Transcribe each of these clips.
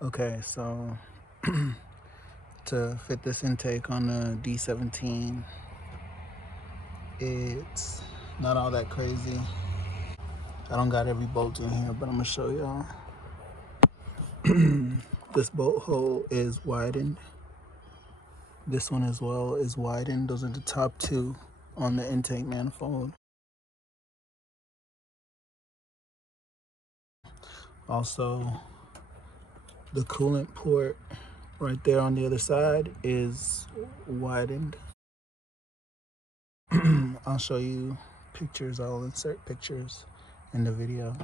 Okay, so to fit this intake on the D17, it's not all that crazy. I don't got every bolt in here, but I'm gonna show y'all. This bolt hole is widened. This one as well is widened. Those are the top two on the intake manifold. Also, the coolant port right there on the other side is widened. I'll show you pictures. I'll insert pictures in the video.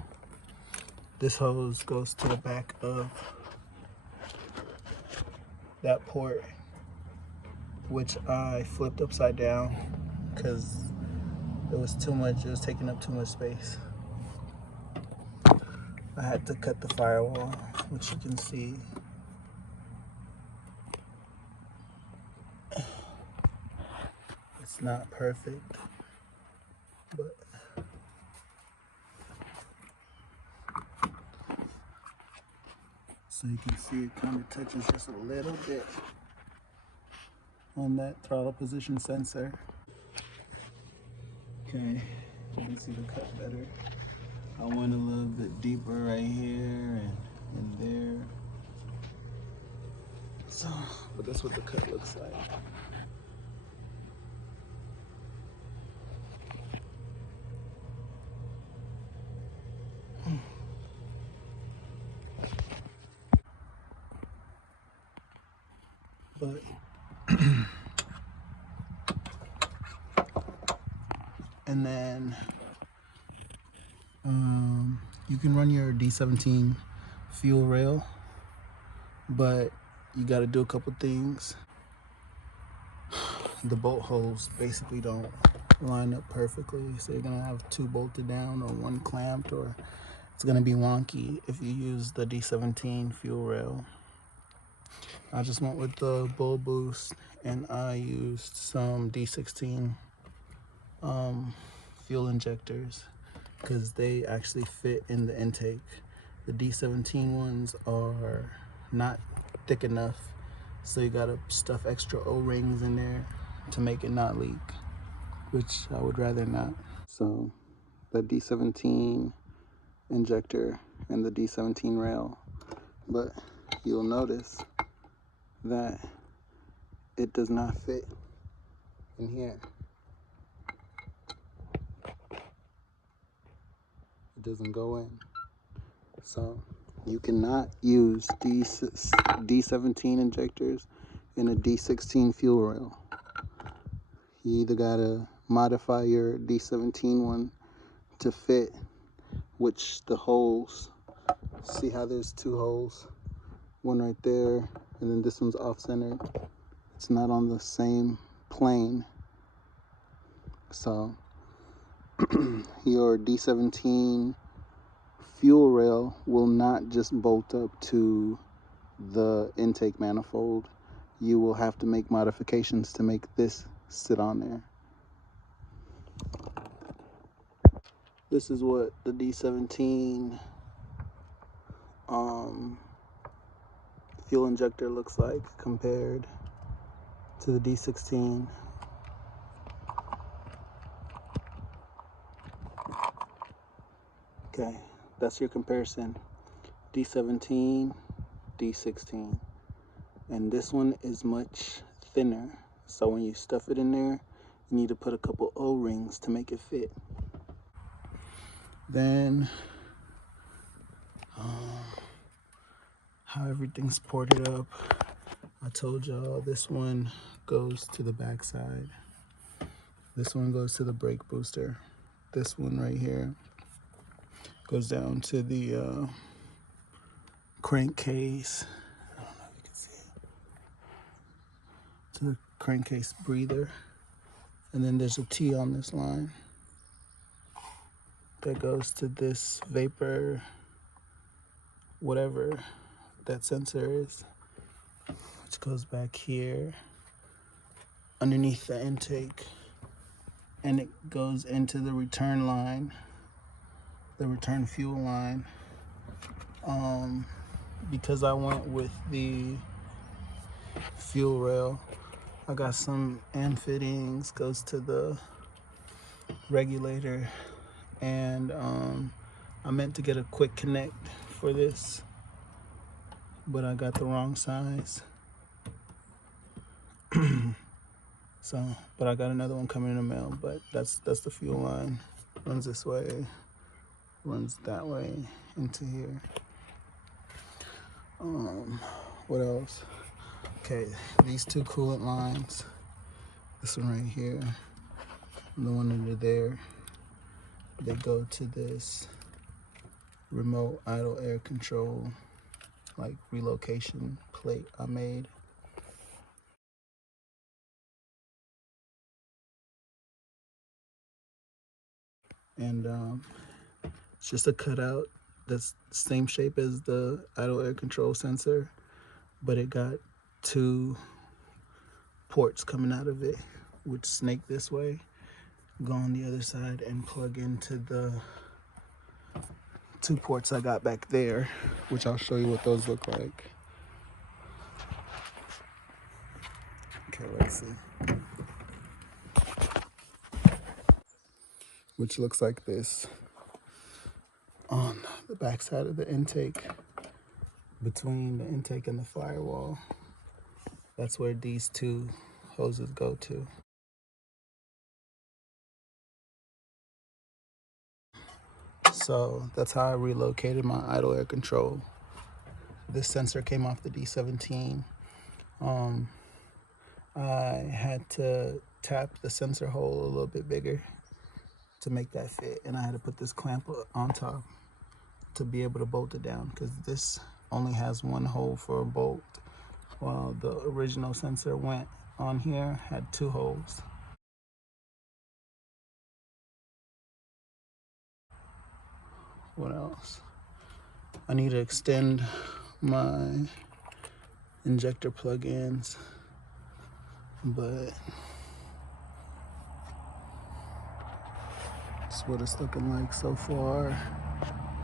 This hose goes to the back of that port, which I flipped upside down because it was too much. It was taking up too much space. I had to cut the firewall, which you can see. It's not perfect, but so you can see it kind of touches just a little bit on that throttle position sensor. Okay, you can see the cut better. I went a little bit deeper right here and there. So, but that's what the cut looks like. But and then you can run your D17 fuel rail, but you got to do a couple things. The bolt holes basically don't line up perfectly, so you're gonna have two bolted down or one clamped, or it's gonna be wonky if you use the D17 fuel rail. I just went with the bull boost, and I used some D16 fuel injectors because they actually fit in the intake. The D17 ones are not thick enough, so you gotta stuff extra O-rings in there to make it not leak, which I would rather not. So the D17 injector and the D17 rail, but you'll notice that it does not fit in here. It doesn't go in. So you cannot use these D17 injectors in a D16 fuel rail. You either gotta modify your D17 one to fit, which the holes, see how there's two holes, one right there, and then this one's off-centered. It's not on the same plane. So your D17 fuel rail will not just bolt up to the intake manifold. You will have to make modifications to make this sit on there. This is what the D17 fuel injector looks like compared to the D16. Okay, that's your comparison. D17, D16. And this one is much thinner. So when you stuff it in there, you need to put a couple O-rings to make it fit. Then how everything's ported up. I told y'all this one goes to the back side. This one goes to the brake booster. This one right here goes down to the crankcase. I don't know if you can see it. To the crankcase breather. And then there's a T on this line that goes to this vapor, whatever that sensor is, which goes back here underneath the intake, and it goes into the return line, the return fuel line, because I went with the fuel rail, I got some end fittings, goes to the regulator, and I meant to get a quick connect for this, but I got the wrong size. So, but I got another one coming in the mail, but that's the fuel line. Runs this way, runs that way into here. What else? Okay, these two coolant lines, this one right here, and the one under there, they go to this remote idle air control, like relocation plate I made. And it's just a cutout that's the same shape as the idle air control sensor, but it got two ports coming out of it, which snake this way, go on the other side and plug into the two ports I got back there, which I'll show you what those look like. Okay, let's see. Which looks like this. On the back side of the intake, between the intake and the firewall, that's where these two hoses go to. So that's how I relocated my idle air control. This sensor came off the D17. I had to tap the sensor hole a little bit bigger to make that fit, and I had to put this clamp on top to be able to bolt it down, because this only has one hole for a bolt, while the original sensor went on here had two holes. What else? I need to extend my injector plug-ins, but that's what it's looking like so far,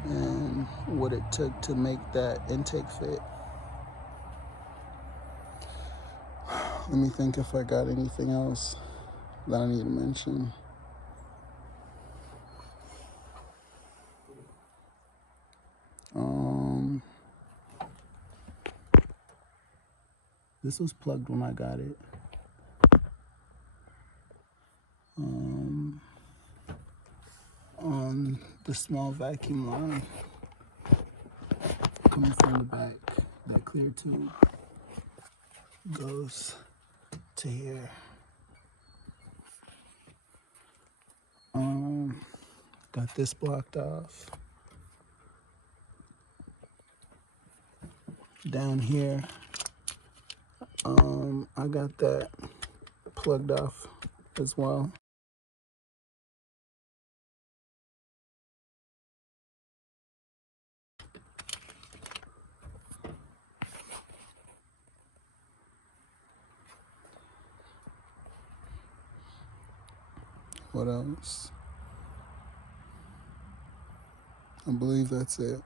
and what it took to make that intake fit. Let me think if I got anything else that I need to mention. This was plugged when I got it. On the small vacuum line coming from the back, that clear tube goes to here. Got this blocked off. Down here, I got that plugged off as well. What else? I believe that's it.